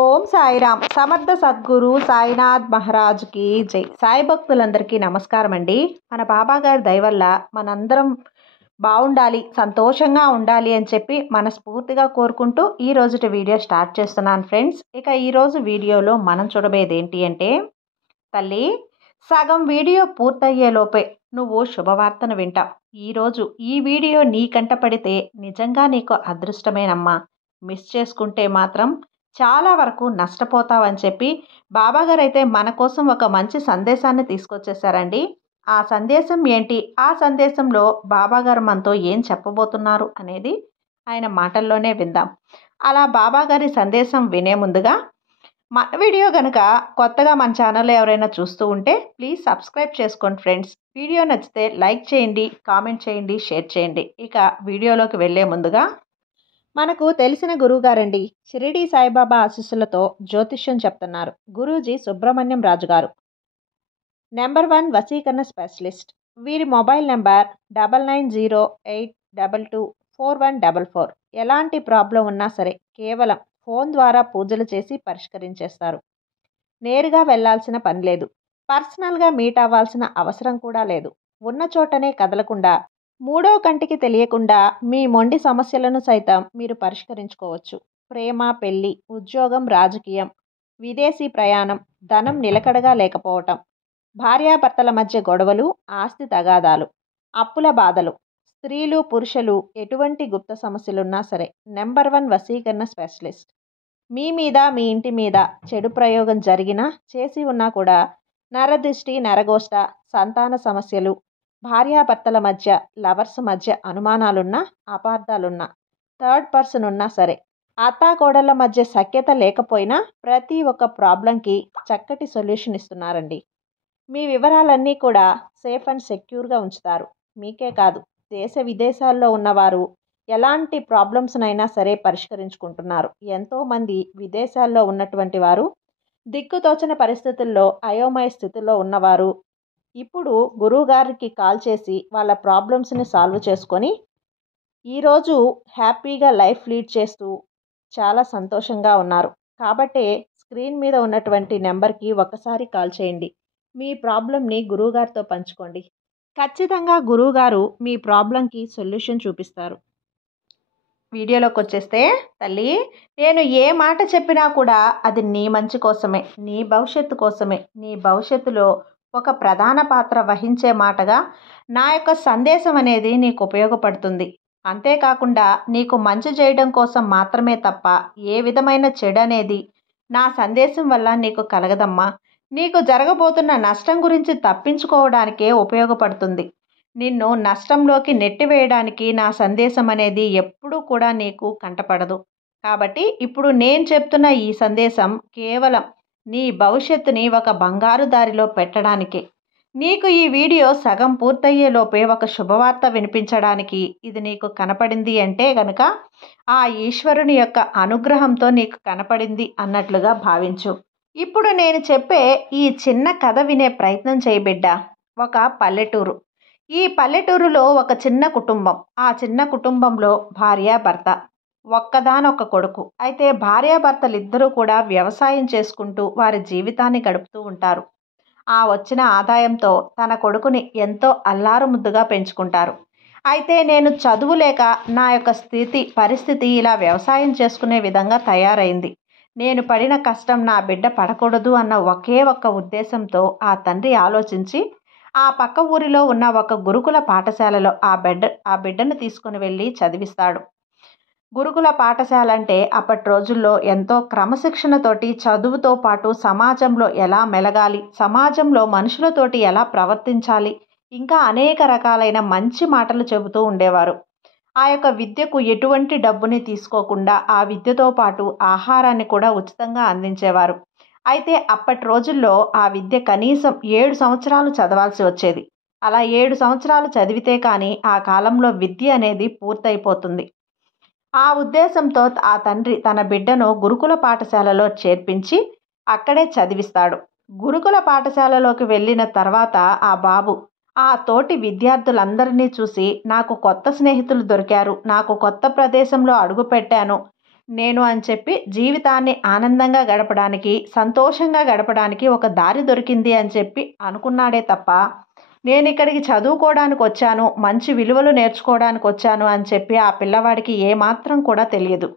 ఓం సాయిరామ్. సమర్థ సద్గురు సాయినాథ్ మహారాజ్కి జై. సాయి భక్తులందరికీ నమస్కారం అండి. మన బాబా గారి దయ వల్ల మనందరం బాగుండాలి, సంతోషంగా ఉండాలి అని చెప్పి మనస్ఫూర్తిగా కోరుకుంటూ ఈ రోజుటి వీడియో స్టార్ట్ చేస్తున్నాను ఫ్రెండ్స్. ఇక ఈరోజు వీడియోలో మనం చూడబోయేది ఏంటి అంటే, తల్లి సగం వీడియో పూర్తయ్యేలోపే నువ్వు శుభవార్తను వింటావు. ఈరోజు ఈ వీడియో నీ కంట పడితే నిజంగా నీకు అదృష్టమేనమ్మా. మిస్ చేసుకుంటే మాత్రం చాలా వరకు నష్టపోతావని చెప్పి బాబాగారు అయితే మన కోసం ఒక మంచి సందేశాన్ని తీసుకొచ్చేసారండి. ఆ సందేశం ఏంటి, ఆ సందేశంలో బాబాగారు మనతో ఏం చెప్పబోతున్నారు అనేది ఆయన మాటల్లోనే విందాం. అలా బాబాగారి సందేశం వినే ముందుగా మన వీడియో కనుక కొత్తగా మన ఛానల్లో ఎవరైనా చూస్తూ ఉంటే ప్లీజ్ సబ్స్క్రైబ్ చేసుకోండి ఫ్రెండ్స్. వీడియో నచ్చితే లైక్ చేయండి, కామెంట్ చేయండి, షేర్ చేయండి. ఇక వీడియోలోకి వెళ్ళే ముందుగా మనకు తెలిసిన గురువుగారండి, షిరిడి సాయిబాబా ఆశీస్సులతో జ్యోతిష్యం చెప్తున్నారు గురూజీ సుబ్రహ్మణ్యం రాజు గారు. నెంబర్ 1 వశీకరణ స్పెషలిస్ట్. వీరి మొబైల్ నెంబర్ 9908224144. ఎలాంటి ప్రాబ్లం ఉన్నా సరే కేవలం ఫోన్ ద్వారా పూజలు చేసి పరిష్కరించేస్తారు. నేరుగా వెళ్లాల్సిన పని లేదు, పర్సనల్గా మీట్ అవ్వాల్సిన అవసరం కూడా లేదు. ఉన్న చోటనే కదలకుండా, మూడో కంటికి తెలియకుండా మీ మొండి సమస్యలను సైతం మీరు పరిష్కరించుకోవచ్చు. ప్రేమ, పెళ్లి, ఉద్యోగం, రాజకీయం, విదేశీ ప్రయాణం, ధనం నిలకడగా లేకపోవటం, భార్యాభర్తల మధ్య గొడవలు, ఆస్తి తగాదాలు, అప్పుల బాధలు, స్త్రీలు పురుషులు ఎటువంటి గుప్త సమస్యలున్నా సరే నెంబర్ 1 వశీకరణ స్పెషలిస్ట్. మీ మీద, మీ ఇంటి మీద చెడు ప్రయోగం జరిగినా, చేసి ఉన్నా కూడా నరదృష్టి, నరగోష్ట, సంతాన సమస్యలు, భార్యాభర్తల మధ్య, లవర్స్ మధ్య అనుమానాలున్నా, అపార్థాలున్నా, థర్డ్ పర్సన్ ఉన్నా సరే, అత్తాకోడళ్ళ మధ్య సఖ్యత లేకపోయినా ప్రతి ఒక్క ప్రాబ్లంకి చక్కటి సొల్యూషన్ ఇస్తున్నారండి. మీ వివరాలన్నీ కూడా సేఫ్ అండ్ సెక్యూర్గా ఉంచుతారు. మీకే కాదు, దేశ విదేశాల్లో ఉన్నవారు ఎలాంటి ప్రాబ్లమ్స్నైనా సరే పరిష్కరించుకుంటున్నారు. ఎంతోమంది విదేశాల్లో ఉన్నటువంటి వారు, దిక్కుతోచని పరిస్థితుల్లో అయోమయ స్థితిలో ఉన్నవారు ఇప్పుడు గురువుగారికి కాల్ చేసి వాళ్ళ ప్రాబ్లమ్స్ని సాల్వ్ చేసుకొని ఈరోజు హ్యాపీగా లైఫ్ లీడ్ చేస్తూ చాలా సంతోషంగా ఉన్నారు. కాబట్టే స్క్రీన్ మీద ఉన్నటువంటి నెంబర్కి ఒక్కసారి కాల్ చేయండి. మీ ప్రాబ్లంని గురువుగారితో పంచుకోండి. ఖచ్చితంగా గురువుగారు మీ ప్రాబ్లంకి సొల్యూషన్ చూపిస్తారు. వీడియోలోకి వచ్చేస్తే, తల్లి నేను ఏ మాట చెప్పినా కూడా అది నీ మంచి కోసమే, నీ భవిష్యత్తు కోసమే. నీ భవిష్యత్తులో ఒక ప్రధాన పాత్ర వహించే మాటగా నా యొక్క సందేశం అనేది నీకు ఉపయోగపడుతుంది. అంతేకాకుండా నీకు మంచి చేయడం కోసం మాత్రమే తప్ప ఏ విధమైన చెడు అనేది నా సందేశం వల్ల నీకు కలగదమ్మా. నీకు జరగబోతున్న నష్టం గురించి తప్పించుకోవడానికే ఉపయోగపడుతుంది. నిన్ను నష్టంలోకి నెట్టివేయడానికి నా సందేశం అనేది ఎప్పుడూ కూడా నీకు కంటపడదు. కాబట్టి ఇప్పుడు నేను చెప్తున్న ఈ సందేశం కేవలం నీ భవిష్యత్తుని ఒక బంగారు దారిలో పెట్టడానికే. నీకు ఈ వీడియో సగం పూర్తయ్యేలోపే ఒక శుభవార్త వినిపించడానికి ఇది నీకు కనపడింది అంటే గనుక ఆ ఈశ్వరుని యొక్క అనుగ్రహంతో నీకు కనపడింది అన్నట్లుగా భావించు. ఇప్పుడు నేను చెప్పే ఈ చిన్న కథ వినే ప్రయత్నం చేయి బిడ్డ. ఒక పల్లెటూరు. ఈ పల్లెటూరులో ఒక చిన్న కుటుంబం. ఆ చిన్న కుటుంబంలో భార్య, భర్త, ఒక్కదానొక్క కొడుకు. అయితే భార్యాభర్తలిద్దరూ కూడా వ్యవసాయం చేసుకుంటూ వారి జీవితాన్ని గడుపుతూ ఉంటారు. ఆ వచ్చిన ఆదాయంతో తన కొడుకుని ఎంతో అల్లారు ముద్దుగా పెంచుకుంటారు. అయితే నేను చదువు లేక నా యొక్క పరిస్థితి ఇలా వ్యవసాయం చేసుకునే విధంగా తయారైంది. నేను పడిన కష్టం నా బిడ్డ పడకూడదు అన్న ఒకే ఒక్క ఉద్దేశంతో ఆ తండ్రి ఆలోచించి ఆ పక్క ఊరిలో ఉన్న ఒక గురుకుల పాఠశాలలో ఆ బిడ్డను తీసుకుని వెళ్ళి చదివిస్తాడు. గురుకుల పాఠశాల అంటే అప్పటి రోజుల్లో ఎంతో క్రమశిక్షణతోటి చదువుతో పాటు సమాజంలో ఎలా మెలగాలి, సమాజంలో మనుషులతోటి ఎలా ప్రవర్తించాలి, ఇంకా అనేక రకాలైన మంచి మాటలు చెబుతూ ఉండేవారు. ఆ యొక్క విద్యకు ఎటువంటి డబ్బుని తీసుకోకుండా ఆ విద్యతో పాటు ఆహారాన్ని కూడా ఉచితంగా అందించేవారు. అయితే అప్పటి రోజుల్లో ఆ విద్య కనీసం 7 సంవత్సరాలు చదవాల్సి వచ్చేది. అలా 7 సంవత్సరాలు చదివితే కానీ ఆ కాలంలో విద్య అనేది పూర్తయిపోతుంది. ఆ ఉద్దేశంతో ఆ తండ్రి తన బిడ్డను గురుకుల పాఠశాలలో చేర్పించి అక్కడే చదివిస్తాడు. గురుకుల పాఠశాలలోకి వెళ్ళిన తర్వాత ఆ బాబు ఆ తోటి విద్యార్థులందరినీ చూసి నాకు కొత్త స్నేహితులు దొరికారు, నాకు కొత్త ప్రదేశంలో అడుగుపెట్టాను, నేను అని చెప్పి జీవితాన్ని ఆనందంగా గడపడానికి, సంతోషంగా గడపడానికి ఒక దారి దొరికింది అని చెప్పి అనుకున్నాడే తప్ప, నేను ఇక్కడికి చదువుకోవడానికి వచ్చాను, మంచి విలువలు నేర్చుకోవడానికి వచ్చాను అని చెప్పి ఆ పిల్లవాడికి ఏమాత్రం కూడా తెలియదు.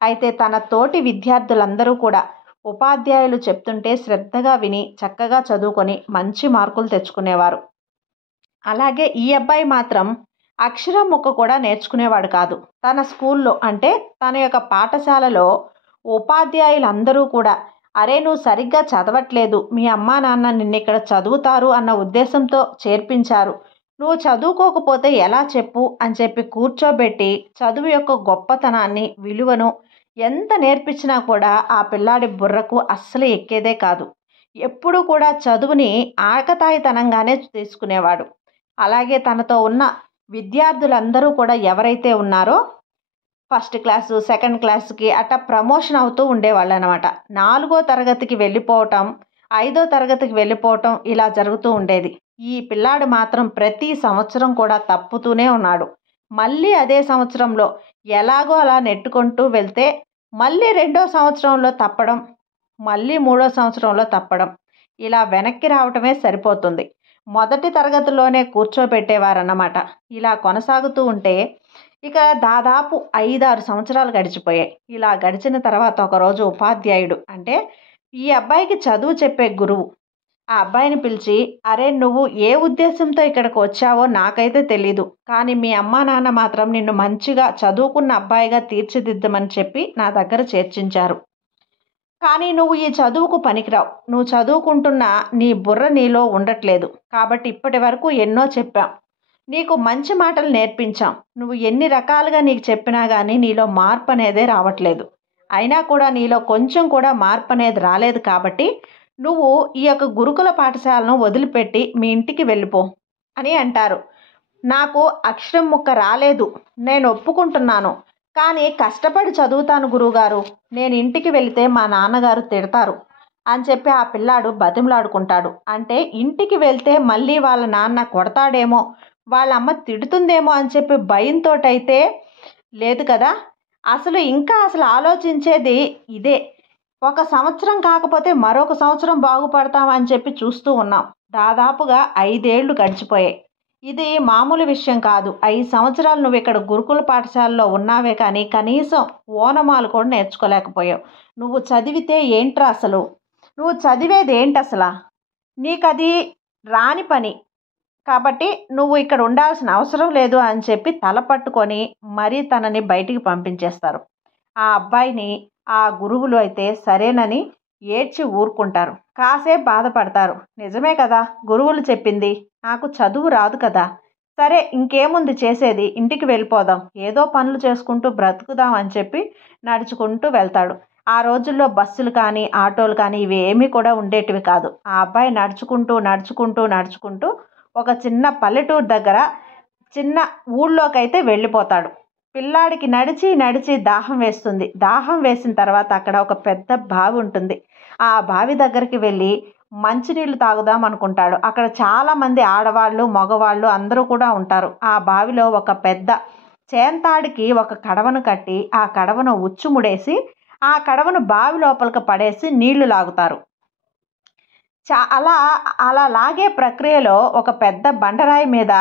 అయితే తన తోటి విద్యార్థులందరూ కూడా ఉపాధ్యాయులు చెప్తుంటే శ్రద్ధగా విని చక్కగా చదువుకొని మంచి మార్కులు తెచ్చుకునేవారు. అలాగే ఈ అబ్బాయి మాత్రం అక్షరం ముక్క కూడా నేర్చుకునేవాడు కాదు. తన స్కూల్లో అంటే తన యొక్క పాఠశాలలో ఉపాధ్యాయులందరూ కూడా, అరే నువ్వు సరిగ్గా చదవట్లేదు, మీ అమ్మా నాన్న నిన్నిక్కడ చదువుతారు అన్న ఉద్దేశంతో చేర్పించారు, నువ్వు చదువుకోకపోతే ఎలా చెప్పు అని చెప్పి కూర్చోబెట్టి చదువు యొక్క గొప్పతనాన్ని, విలువను ఎంత నేర్పించినా కూడా ఆ పిల్లాడి బుర్రకు అస్సలు ఎక్కేదే కాదు. ఎప్పుడూ కూడా చదువుని ఆకతాయితనంగానే తీసుకునేవాడు. అలాగే తనతో ఉన్న విద్యార్థులందరూ కూడా ఎవరైతే ఉన్నారో ఫస్ట్ క్లాసు, సెకండ్ క్లాస్కి అట్లా ప్రమోషన్ అవుతూ ఉండేవాళ్ళు అనమాట. 4వ తరగతికి వెళ్ళిపోవటం, 5వ తరగతికి వెళ్ళిపోవటం ఇలా జరుగుతూ ఉండేది. ఈ పిల్లాడు మాత్రం ప్రతి సంవత్సరం కూడా తప్పుతూనే ఉన్నాడు. మళ్ళీ అదే సంవత్సరంలో ఎలాగో అలా నెట్టుకుంటూ వెళ్తే మళ్ళీ 2వ సంవత్సరంలో తప్పడం, మళ్ళీ 3వ సంవత్సరంలో తప్పడం, ఇలా వెనక్కి రావటమే సరిపోతుంది. మొదటి తరగతిలోనే కూర్చోబెట్టేవారన్నమాట. ఇలా కొనసాగుతూ ఉంటే ఇక దాదాపు 5-6 సంవత్సరాలు గడిచిపోయాయి. ఇలా గడిచిన తర్వాత ఒకరోజు ఉపాధ్యాయుడు అంటే ఈ అబ్బాయికి చదువు చెప్పే గురువు ఆ అబ్బాయిని పిలిచి, అరే నువ్వు ఏ ఉద్దేశంతో ఇక్కడికి వచ్చావో నాకైతే తెలీదు, కానీ మీ అమ్మా నాన్న మాత్రం నిన్ను మంచిగా చదువుకున్న అబ్బాయిగా తీర్చిదిద్దమని చెప్పి నా దగ్గర చేర్చించారు. కానీ నువ్వు ఈ చదువుకు పనికిరావు, నువ్వు చదువుకుంటున్న నీ బుర్ర నీలో ఉండట్లేదు, కాబట్టి ఇప్పటి వరకు ఎన్నో చెప్పాం, నీకు మంచి మాటలు నేర్పించాం, నువ్వు ఎన్ని రకాలుగా నీకు చెప్పినా కానీ నీలో మార్పు అనేదే రావట్లేదు, అయినా కూడా నీలో కొంచెం కూడా మార్పు అనేది రాలేదు, కాబట్టి నువ్వు ఈ యొక్క గురుకుల పాఠశాలను వదిలిపెట్టి మీ ఇంటికి వెళ్ళిపో అని అంటారు. నాకు అక్షరం ముక్క రాలేదు, నేను ఒప్పుకుంటున్నాను, కానీ కష్టపడి చదువుతాను గురువుగారు, నేను ఇంటికి వెళితే మా నాన్నగారు తిడతారు అని చెప్పి ఆ పిల్లాడు బతిమలాడుకుంటాడు. అంటే ఇంటికి వెళ్తే మళ్ళీ వాళ్ళ నాన్న కొడతాడేమో, వాళ్ళ అమ్మ తిడుతుందేమో అని చెప్పి భయంతో అయితే లేదు కదా. అసలు ఆలోచించేది ఇదే. ఒక సంవత్సరం కాకపోతే మరొక సంవత్సరం బాగుపడతామని చెప్పి చూస్తూ ఉన్నాం. దాదాపుగా 5 ఏళ్ళు గడిచిపోయాయి. ఇది మామూలు విషయం కాదు. 5 సంవత్సరాలు నువ్వు ఇక్కడ గురుకుల పాఠశాలలో ఉన్నావే కానీ కనీసం ఓనమాలు కూడా నేర్చుకోలేకపోయావు. నువ్వు చదివితే ఏంట్రా అసలు, నువ్వు చదివేది ఏంటి అసలు, నీకది రాని పని, కాబట్టి నువ్వు ఇక్కడ ఉండాల్సిన అవసరం లేదు అని చెప్పి తల పట్టుకొని మరీ తనని బయటికి పంపించేస్తారు. ఆ అబ్బాయిని ఆ గురువులు అయితే సరేనని ఏడ్చి ఊరుకుంటారు. కాసేపు బాధపడతారు. నిజమే కదా, గురువులు చెప్పింది, నాకు చదువు రాదు కదా, సరే ఇంకేముంది చేసేది, ఇంటికి వెళ్ళిపోదాం, ఏదో పనులు చేసుకుంటూ బ్రతుకుదాం అని చెప్పి నడుచుకుంటూ వెళ్తాడు. ఆ రోజుల్లో బస్సులు కానీ ఆటోలు కానీ ఇవి ఏమీ కూడా ఉండేటివి కాదు. ఆ అబ్బాయి నడుచుకుంటూ ఒక చిన్న పల్లెటూరు దగ్గర చిన్న ఊళ్ళోకైతే వెళ్ళిపోతాడు. పిల్లాడికి నడిచి దాహం వేస్తుంది. దాహం వేసిన తర్వాత అక్కడ ఒక పెద్ద బావి ఉంటుంది. ఆ బావి దగ్గరికి వెళ్ళి మంచినీళ్ళు తాగుదాం అనుకుంటాడు. అక్కడ చాలామంది ఆడవాళ్ళు, మగవాళ్ళు అందరూ కూడా ఉంటారు. ఆ బావిలో ఒక పెద్ద చేంతాడికి ఒక కడవను కట్టి ఆ కడవను ఉచ్చుముడేసి ఆ కడవను బావి లోపలికి పడేసి నీళ్లు లాగుతారు. అలా లాగే ప్రక్రియలో ఒక పెద్ద బండరాయి మీద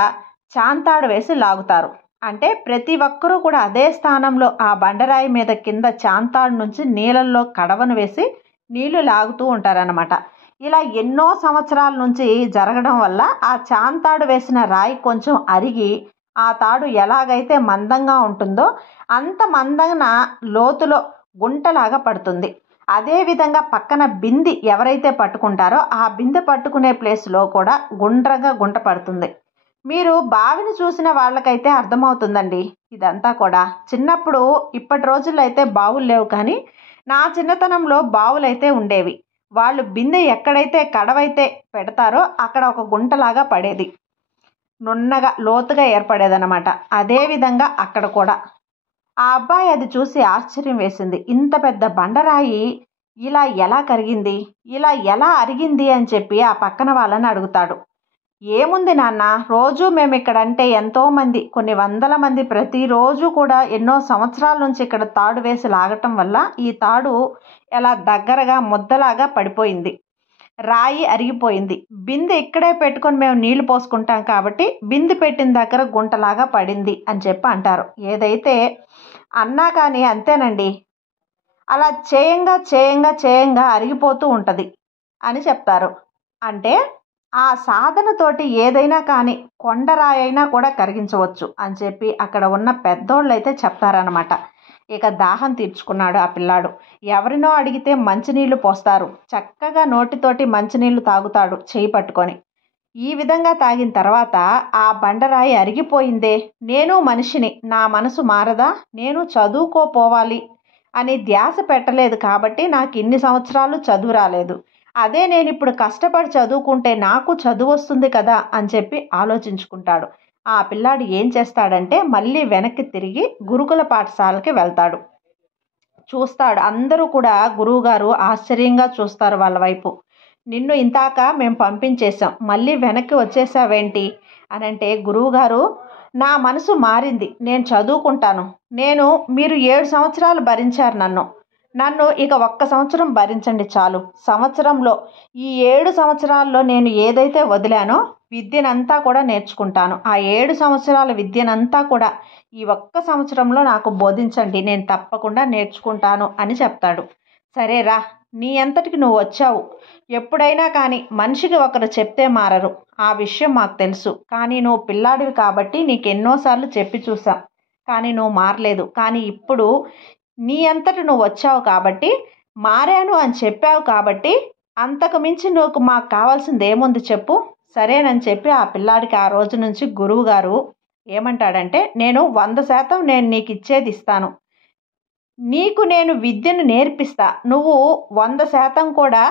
చాంతాడు వేసి లాగుతారు. అంటే ప్రతి ఒక్కరూ కూడా అదే స్థానంలో ఆ బండరాయి మీద కింద చాంతాడు నుంచి నీళ్ళల్లో కడవను వేసి నీళ్లు లాగుతూ ఉంటారనమాట. ఇలా ఎన్నో సంవత్సరాల నుంచి జరగడం వల్ల ఆ చాంతాడు వేసిన రాయి కొంచెం అరిగి ఆ తాడు ఎలాగైతే మందంగా ఉంటుందో అంత మందంగా లోతులో గుంటలాగా పడుతుంది. అదేవిధంగా పక్కన బింది ఎవరైతే పట్టుకుంటారో ఆ బిందె పట్టుకునే ప్లేస్లో కూడా గుండ్రగా గుంట పడుతుంది. మీరు బావిని చూసిన వాళ్ళకైతే అర్థమవుతుందండి ఇదంతా కూడా. చిన్నప్పుడు ఇప్పటి రోజుల్లో అయితే బావులు లేవు, కానీ నా చిన్నతనంలో బావులు అయితే ఉండేవి. వాళ్ళు బిందె ఎక్కడైతే కడవైతే పెడతారో అక్కడ ఒక గుంటలాగా పడేది, నున్నగా లోతుగా ఏర్పడేదన్నమాట. అదేవిధంగా అక్కడ కూడా ఆ అబ్బాయి అది చూసి ఆశ్చర్యం వేసింది. ఇంత పెద్ద బండరాయి ఇలా ఎలా కరిగింది, ఇలా ఎలా అరిగింది అని చెప్పి ఆ పక్కన వాళ్ళని అడుగుతాడు. ఏముంది నాన్న, రోజు మేము ఇక్కడ అంటే ఎంతోమంది, కొన్ని వందల మంది ప్రతిరోజు కూడా ఎన్నో సంవత్సరాల నుంచి ఇక్కడ తాడు వేసి లాగటం వల్ల ఈ తాడు ఎలా దగ్గరగా ముద్దలాగా పడిపోయింది, రాయి అరిగిపోయింది. బిందె ఇక్కడే పెట్టుకొని మేము నీళ్లు పోసుకుంటాం కాబట్టి బిందె పెట్టిన దగ్గర గుంటలాగా పడింది అని చెప్పి అంటారు. ఏదైతే అన్నా కానీ అంతేనండి, అలా చేయంగా చేయంగా చేయంగా అరిగిపోతూ ఉంటుంది అని చెప్తారు. అంటే ఆ సాధనతోటి ఏదైనా కానీ కొండరాయి అయినా కూడా కరిగించవచ్చు అని చెప్పి అక్కడ ఉన్న పెద్దోళ్ళు అయితే చెప్తారనమాట. ఇక దాహం తీర్చుకున్నాడు ఆ పిల్లాడు. ఎవరినో అడిగితే మంచినీళ్ళు పోస్తారు, చక్కగా నోటితోటి మంచినీళ్ళు తాగుతాడు చేయి పట్టుకొని. ఈ విధంగా తాగిన తర్వాత ఆ బండరాయి అరిగిపోయిందే, నేను మనిషిని, నా మనసు మారదా, నేను చదువుకోపోవాలి అని ధ్యాస పెట్టలేదు కాబట్టి నాకు ఇన్ని సంవత్సరాలు చదువు రాలేదు. అదే నేను ఇప్పుడు కష్టపడి చదువుకుంటే నాకు చదువు వస్తుంది కదా అని చెప్పి ఆలోచించుకుంటాడు. ఆ పిల్లాడు ఏం చేస్తాడంటే మళ్ళీ వెనక్కి తిరిగి గురుకుల పాఠశాలకి వెళ్తాడు. చూస్తాడు, అందరూ కూడా గురువుగారు ఆశ్చర్యంగా చూస్తారు వాళ్ళ వైపు. నిన్ను ఇంతాక మేము పంపించేశాం, మళ్ళీ వెనక్కి వచ్చేసావేంటి అని అంటే, గురువుగారు నా మనసు మారింది, నేను చదువుకుంటాను. మీరు 7 సంవత్సరాలు భరించారు నన్ను ఇక 1 సంవత్సరం భరించండి చాలు. సంవత్సరంలో ఈ 7 సంవత్సరాల్లో నేను ఏదైతే వదిలానో విద్యనంతా కూడా నేర్చుకుంటాను. ఆ 7 సంవత్సరాల విద్యనంతా కూడా ఈ 1 సంవత్సరంలో నాకు బోధించండి, నేను తప్పకుండా నేర్చుకుంటాను అని చెప్తాడు. సరే రా, నీ అంతటికి నువ్వు వచ్చావు. ఎప్పుడైనా కానీ మనిషికి ఒకరు చెప్తే మారరు, ఆ విషయం మాకు తెలుసు. కానీ నువ్వు పిల్లాడివి కాబట్టి నీకు ఎన్నోసార్లు చెప్పి చూసాం, కానీ నువ్వు మారలేదు. కానీ ఇప్పుడు నీ అంతటి నువ్వు వచ్చావు కాబట్టి, మారాను అని చెప్పావు కాబట్టి, అంతకు మించి నువ్వు మాకు కావాల్సింది ఏముంది చెప్పు. సరేనని చెప్పి ఆ పిల్లాడికి ఆ రోజు నుంచి గురువు గారు ఏమంటాడంటే, నేను 100% నేను నీకు ఇచ్చేది ఇస్తాను, నీకు నేను విద్యను నేర్పిస్తా, నువ్వు 100% కూడా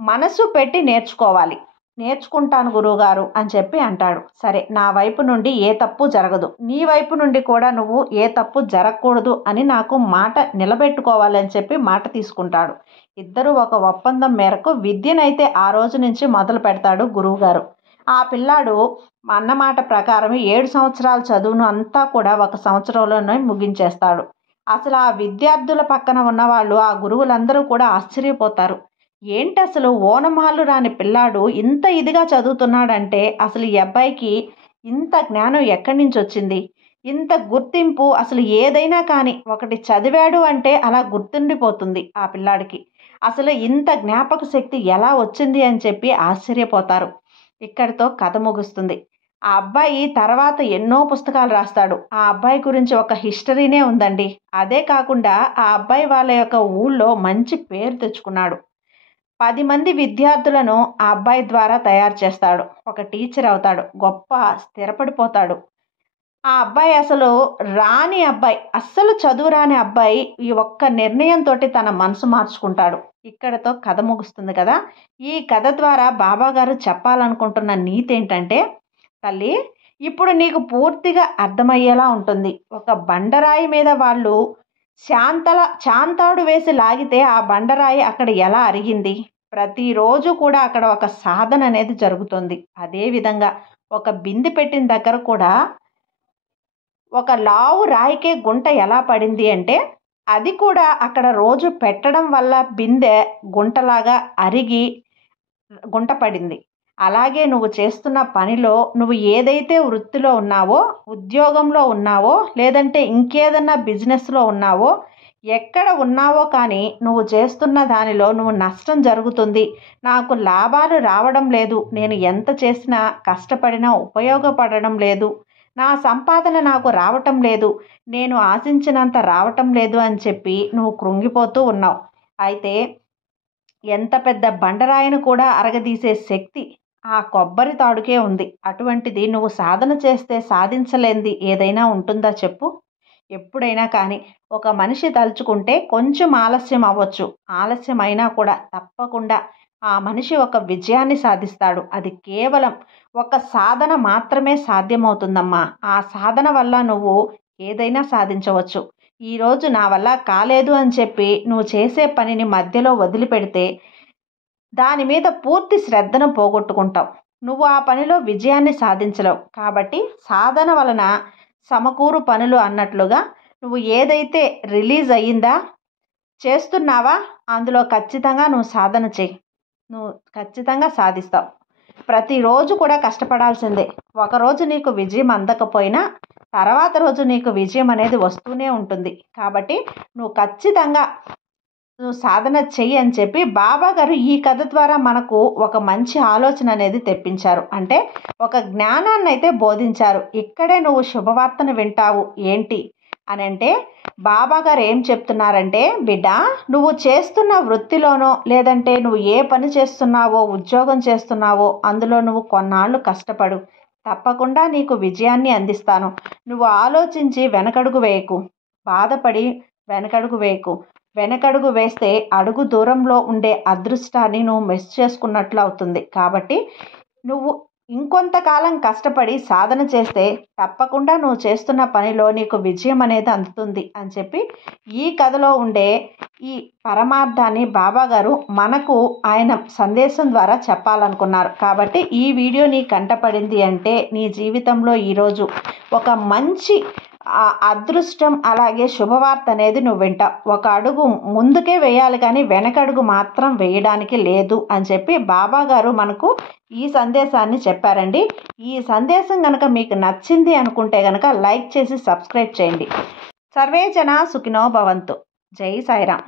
మనసు పెట్టి నేర్చుకోవాలి. నేర్చుకుంటాను గురువుగారు అని చెప్పి అంటాడు. సరే, నా వైపు నుండి ఏ తప్పు జరగదు, నీ వైపు నుండి కూడా నువ్వు ఏ తప్పు జరగకూడదు అని నాకు మాట నిలబెట్టుకోవాలని చెప్పి మాట తీసుకుంటాడు. ఇద్దరు ఒక ఒప్పందం మేరకు విద్యనైతే ఆ రోజు నుంచి మొదలు పెడతాడు గురువుగారు. ఆ పిల్లాడు అన్నమాట ప్రకారం 7 సంవత్సరాల చదువును అంతా కూడా 1 సంవత్సరంలోనే ముగించేస్తాడు. అసలు ఆ విద్యార్థుల పక్కన ఉన్నవాళ్ళు, ఆ గురువులందరూ కూడా ఆశ్చర్యపోతారు. ఏంటి అసలు ఓనమాలు రాని పిల్లాడు ఇంత ఇదిగా చదువుతున్నాడంటే అసలు ఈ అబ్బాయికి ఇంత జ్ఞానం ఎక్కడి నుంచి వచ్చింది, ఇంత గుర్తింపు, అసలు ఏదైనా కానీ ఒకటి చదివాడు అంటే అలా గుర్తుండిపోతుంది ఆ పిల్లాడికి, అసలు ఇంత జ్ఞాపక శక్తి ఎలా వచ్చింది అని చెప్పి ఆశ్చర్యపోతారు. ఇక్కడితో కథ ముగుస్తుంది. ఆ అబ్బాయి తర్వాత ఎన్నో పుస్తకాలు రాస్తాడు. ఆ అబ్బాయి గురించి ఒక హిస్టరీనే ఉందండి. అదే కాకుండా ఆ అబ్బాయి వాళ్ళ యొక్క ఊళ్ళో మంచి పేరు తెచ్చుకున్నాడు. 10 మంది విద్యార్థులను ఆ అబ్బాయి ద్వారా తయారు చేస్తాడు. ఒక టీచర్ అవుతాడు, గొప్ప స్థిరపడిపోతాడు. ఆ అబ్బాయి అసలు రాని అబ్బాయి, అస్సలు చదువు రాని అబ్బాయి ఈ ఒక్క నిర్ణయంతో తన మనసు మార్చుకుంటాడు. ఇక్కడతో కథ ముగుస్తుంది కదా. ఈ కథ ద్వారా బాబాగారు చెప్పాలనుకుంటున్న నీతి ఏంటంటే, తల్లి, ఇప్పుడు నీకు పూర్తిగా అర్థమయ్యేలా ఉంటుంది. ఒక బండరాయి మీద వాళ్ళు చాంతాడు వేసి లాగితే ఆ బండరాయి అక్కడ ఎలా అరిగింది. ప్రతిరోజు కూడా అక్కడ ఒక సాధన అనేది జరుగుతుంది. అదేవిధంగా ఒక బిందె పెట్టిన దగ్గర కూడా ఒక లావు రాయికే గుంట ఎలా పడింది అంటే, అది కూడా అక్కడ రోజు పెట్టడం వల్ల బిందె గుంటలాగా అరిగి గుంట పడింది. అలాగే నువ్వు చేస్తున్న పనిలో, నువ్వు ఏదైతే వృత్తిలో ఉన్నావో, ఉద్యోగంలో ఉన్నావో, లేదంటే ఇంకేదన్నా బిజినెస్లో ఉన్నావో, ఎక్కడ ఉన్నావో కానీ నువ్వు చేస్తున్న దానిలో నువ్వు నష్టం జరుగుతుంది, నాకు లాభాలు రావడం లేదు, నేను ఎంత చేసినా కష్టపడినా ఉపయోగపడడం లేదు, నా సంపాదన నాకు రావటం లేదు, నేను ఆశించినంత రావటం లేదు అని చెప్పి నువ్వు కృంగిపోతూ ఉన్నావు. అయితే ఎంత పెద్ద బండరాయిని కూడా అరగదీసే శక్తి ఆ కొబ్బరి తాడుకే ఉంది. అటువంటిది నువ్వు సాధన చేస్తే సాధించలేనిది ఏదైనా ఉంటుందా చెప్పు. ఎప్పుడైనా కానీ ఒక మనిషి తలుచుకుంటే కొంచెం ఆలస్యం అవ్వచ్చు, ఆలస్యం అయినా కూడా తప్పకుండా ఆ మనిషి ఒక విజయాన్ని సాధిస్తాడు. అది కేవలం ఒక సాధన మాత్రమే సాధ్యమవుతుందమ్మా. ఆ సాధన వల్ల నువ్వు ఏదైనా సాధించవచ్చు. ఈరోజు నా వల్ల కాలేదు అని చెప్పి నువ్వు చేసే పనిని మధ్యలో వదిలిపెడితే దాని మీద పూర్తి శ్రద్ధను పోగొట్టుకుంటావు. నువ్వు ఆ పనిలో విజయాన్ని సాధించలేవు. కాబట్టి సాధన వలన సమకూరు పనులు అన్నట్లుగా నువ్వు ఏదైతే రిలీజ్ అయ్యిందా, చేస్తున్నావా, అందులో ఖచ్చితంగా నువ్వు సాధన చెయ్యి. నువ్వు ఖచ్చితంగా సాధిస్తావు. ప్రతిరోజు కూడా కష్టపడాల్సిందే. ఒకరోజు నీకు విజయం అందకపోయినా తర్వాత రోజు నీకు విజయం అనేది వస్తూనే ఉంటుంది. కాబట్టి నువ్వు ఖచ్చితంగా నువ్వు సాధన చెయ్యి అని చెప్పి బాబా గారు ఈ కథ ద్వారా మనకు ఒక మంచి ఆలోచన అనేది తెప్పించారు. అంటే ఒక జ్ఞానాన్ని అయితే బోధించారు. ఇక్కడే నువ్వు శుభవార్తను వింటావు ఏంటి అని అంటే బాబా గారు ఏం చెప్తున్నారంటే, బిడ్డ, నువ్వు చేస్తున్న వృత్తిలోనో లేదంటే నువ్వు ఏ పని చేస్తున్నావో, ఉద్యోగం చేస్తున్నావో అందులో నువ్వు కొన్నాళ్ళు కష్టపడు. తప్పకుండా నీకు విజయాన్ని అందిస్తాను. నువ్వు ఆలోచించి వెనకడుగు వేయకు. బాధపడి వెనకడుగు వేయకు. వెనకడుగు వేస్తే అడుగు దూరంలో ఉండే అదృష్టాన్ని నువ్వు మిస్ చేసుకున్నట్లు అవుతుంది. కాబట్టి నువ్వు ఇంకొంతకాలం కష్టపడి సాధన చేస్తే తప్పకుండా నువ్వు చేస్తున్న పనిలో నీకు విజయం అనేది అందుతుంది అని చెప్పి ఈ కథలో ఉండే ఈ పరమార్థాన్ని బాబా గారు మనకు ఆయన సందేశం ద్వారా చెప్పాలనుకున్నారు. కాబట్టి ఈ వీడియో నీ కంటపడింది అంటే నీ జీవితంలో ఈరోజు ఒక మంచి అదృష్టం అలాగే శుభవార్త అనేది నువ్వు వింటావు. ఒక అడుగు ముందుకే వేయాలి కానీ వెనకడుగు మాత్రం వేయడానికి లేదు అని చెప్పి బాబా గారు మనకు ఈ సందేశాన్ని చెప్పారండి. ఈ సందేశం కనుక మీకు నచ్చింది అనుకుంటే కనుక లైక్ చేసి సబ్స్క్రైబ్ చేయండి. సర్వే జన సుఖినో భవంతు. జై సాయిరామ్.